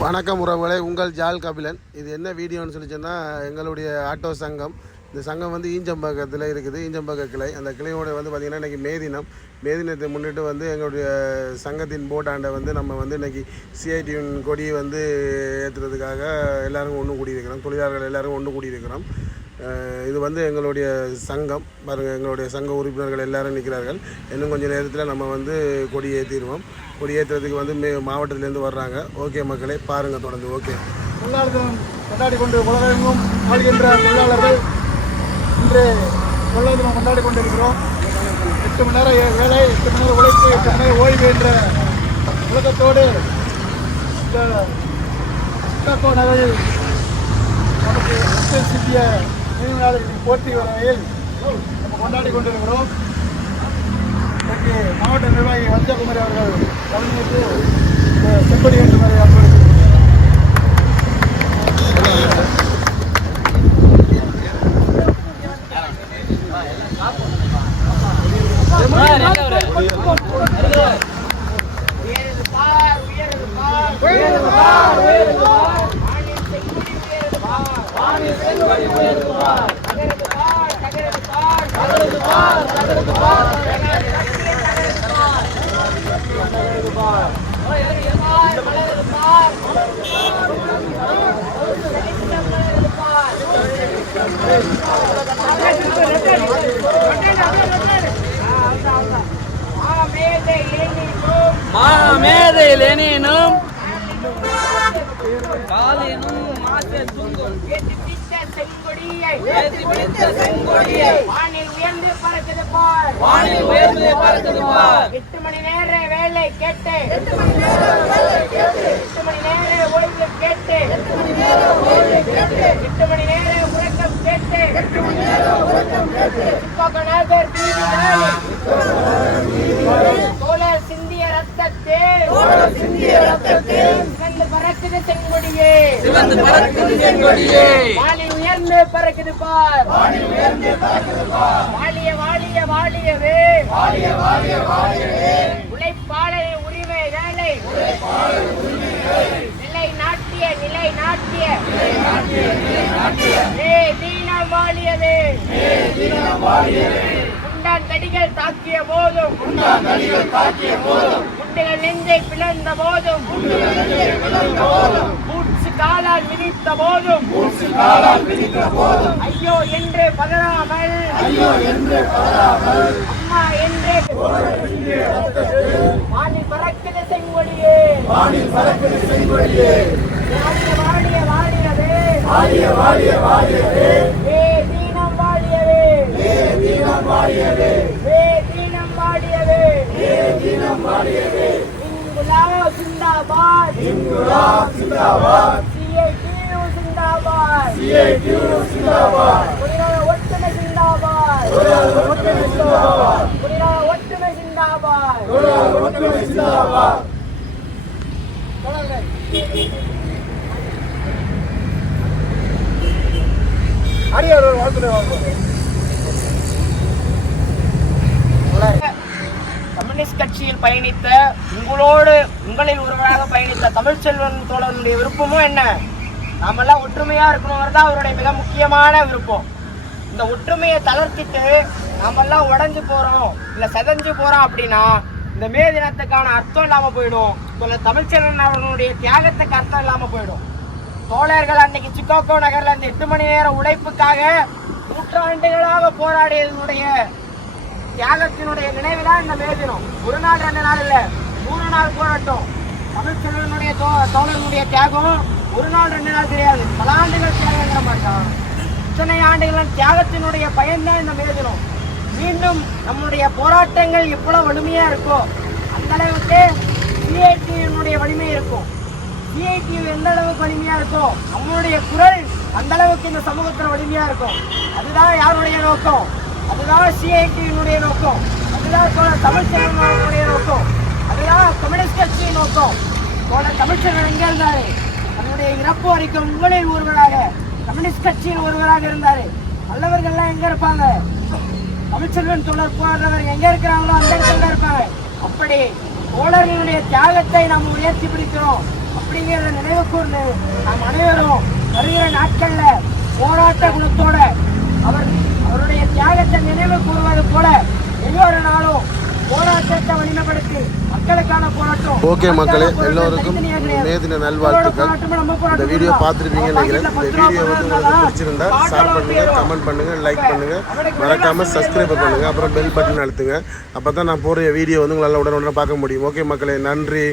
வணக்கம் உறவுகளை, உங்கள் ஜால் கபிலன். இது என்ன வீடியோன்னு சொல்லிச்சோன்னா, எங்களுடைய ஆட்டோ சங்கம். இந்த சங்கம் வந்து ஈஞ்சம்பக்கத்தில் இருக்குது, ஈஞ்சம்பக்க கிளை. அந்த கிளையோட வந்து பார்த்திங்கன்னா இன்றைக்கி மேதினத்தை முன்னிட்டு வந்து எங்களுடைய சங்கத்தின் போட்டாண்டை வந்து நம்ம வந்து இன்றைக்கி சிஐடியின் கொடியை வந்து ஏற்றுறதுக்காக எல்லோரும் ஒன்று கூடியிருக்கிறோம். தொழிலாளர்கள் எல்லோரும் ஒன்று கூடியிருக்கிறோம். இது வந்து எங்களுடைய சங்கம் பாருங்கள், எங்களுடைய சங்க உறுப்பினர்கள் எல்லோரும் நிற்கிறார்கள். இன்னும் கொஞ்சம் நேரத்தில் நம்ம வந்து கொடி ஏற்றிடுவோம். கொடி ஏற்றுறதுக்கு வந்து மாவட்டத்திலேருந்து வர்றாங்க. ஓகே மக்களே, பாருங்கள் தொடர்ந்து. ஓகே, தொழிலாளர் தினம் கொண்டாடி கொண்டு உலகெங்கும் வாழ்கின்ற தொழிலாளர்கள் இன்று தொழிலாளர் தினம் கொண்டாடி கொண்டிருக்கிறோம். 8 மணி நேரம் வேலை, 8 மணி நேரம் உழைப்பு, 8 மணி நேரம் ஓய்வு என்ற உலகத்தோடு இந்த சிக்காகோ நகரில் நமக்கு மக்கள் சிந்திய நினைவு நாளை போற்றி வகையில் நம்ம கொண்டாடி கொண்டிருக்கிறோம். இன்றைக்கு மாவட்ட நிர்வாகி வஞ்சகுமாரி அவர்கள் தலைமையேற்று செம்படி என்று வரை அன்பளித்திருக்கிறார். மேதையிலேனும் காலினும் மாற்ற துங்கும் செங்கொடியை வானில் உயர்ந்து பறக்குது பார், வானில் உயர்ந்து பறக்குது பார். 8 மணி நேர வேலை கேட்டு, 8 மணி நேர ஓய்வு கேட்டு, 8 மணி நேர உறக்கம் கேட்டு, சிக்காகோ நகர் தோழர் சிந்திய ரத்தத்தில் சிவந்து பறக்குது செங்கொடியே, வானில் உயர்ந்து பறக்குது பார். வாழிய வாழிய வாழியவே உழைப்பாளர் உரிமை வேலை நிலை நாட்டிய தீனம் வாழியவே. குண்டான் தடிகள் தாக்கிய போதும், குண்டுகள் நெஞ்சை பிளந்த போதும், காலால் மிதித்த போதும், ஐயோ என்று பதறாமல், அம்மா என்று வானில் பறக்குது செங்கொடியே, வாழிய வாழியவே தீனம் வாழியவே, தீனம் வாழியவே. जिंदाबाद, CITU जिंदाबाद, ஒற்றுமை जिंदाबाद, ஒற்றுமை जिंदाबाद. அடியார் வாழ்த்துறை கம்யூனிஸ்ட் கட்சியில் பயணித்த உங்களில் ஒருவராக பயணித்த தமிழ்ச்செல்வன் தோழனுடைய விருப்பமும் என்ன? நாமெல்லாம் ஒற்றுமையா இருக்கணுங்கிறது தான் அவருடைய மிக முக்கியமான விருப்பம். இந்த ஒற்றுமையை தளர்த்திட்டு நாமெல்லாம் உடஞ்சு போறோம், இல்ல செதஞ்சு போறோம் அப்படின்னா இந்த மே தினத்துக்கான அர்த்தம் இல்லாம போயிடும். தமிழ்ச்செல்வன் அவர்களுடைய தியாகத்துக்கு அர்த்தம் இல்லாம போயிடும். தோழர்கள் அன்னைக்கு சிக்காகோ நகர்ல இந்த 8 மணி நேர உழைப்புக்காக நூற்றாண்டுகளாக போராடியதனுடைய தியாகத்தினுடைய நினைவுதான் இந்த மே தினம். 1 நாள் 2 நாள் இல்ல, 3 நாள் போராட்டம். தமிழ்ச்செல்வனுடைய தோழர்களுடைய தியாகம் 1 நாள் 2 நாள் கிடையாது, பல ஆண்டுகள் தியாகம் மாட்டான். இத்தனை ஆண்டுகள் தியாகத்தினுடைய பயன்தான் இந்த மே தினம். மீண்டும் நம்முடைய போராட்டங்கள் எவ்வளவு வலிமையா இருக்கோ அந்த அளவுக்கு சிஐடியினுடைய வலிமை இருக்கும். சிஐடி எந்த அளவுக்கு வலிமையா இருக்கோ நம்மளுடைய குரல் அந்த அளவுக்கு இந்த சமூகத்துல வலிமையா இருக்கும். அதுதான் யாருடைய நோக்கம், அதுதான் சிஐடியினுடைய நோக்கம், அதுதான் தமிழ்ச்செல்வனுடைய நோக்கம், அதுதான் கம்யூனிஸ்ட் கட்சியின் நோக்கம். தமிழ்ச்செல்வன் எங்க இருந்தாரு? தன்னுடைய இறப்பு வரைக்கும் உங்களில் ஒருவராக கம்யூனிஸ்ட் கட்சியின் ஒருவராக இருந்தாரு. நல்லவர்கள்லாம் எங்க இருப்பாங்க? தமிழ்ச்செல்வன் தோழர் போராடுறவர் எங்க இருக்கிறாங்களோ அந்த இடத்துல இருப்பாங்க. அப்படி தோழர்களுடைய தியாகத்தை நாம் உயர்த்தி பிடிக்கிறோம். அப்படிங்கிறத நினைவு கூர்ந்து நாம் அனைவரும் வருகிற நாட்கள்ல போராட்ட குணத்தோட அவருடைய தியாகத்தை நினைவு கூறுவது போல ஒவ்வொரு நாளும் போராட்டத்தை வலிமைப்படுத்தி மக்களுக்கான போராட்டம். ஓகே மக்களே, எல்லோருக்கும் மே தின நல்வாழ்த்துக்கள். இந்த வீடியோ பார்த்துருப்பீங்கன்னு நினைக்கிறேன். இந்த வீடியோ வந்து உங்களுக்கு பிடிச்சிருந்தா ஷேர் பண்ணுங்க, கமெண்ட் பண்ணுங்க, லைக் பண்ணுங்க, மறக்காம சப்ஸ்கிரைப் பண்ணுங்க, அப்புறம் பெல் பட்டன் அழுத்துங்க. அப்பதான் நான் போடுற வீடியோ வந்து உங்களால் உடனே பார்க்க முடியும். ஓகே மக்களே, நன்றி.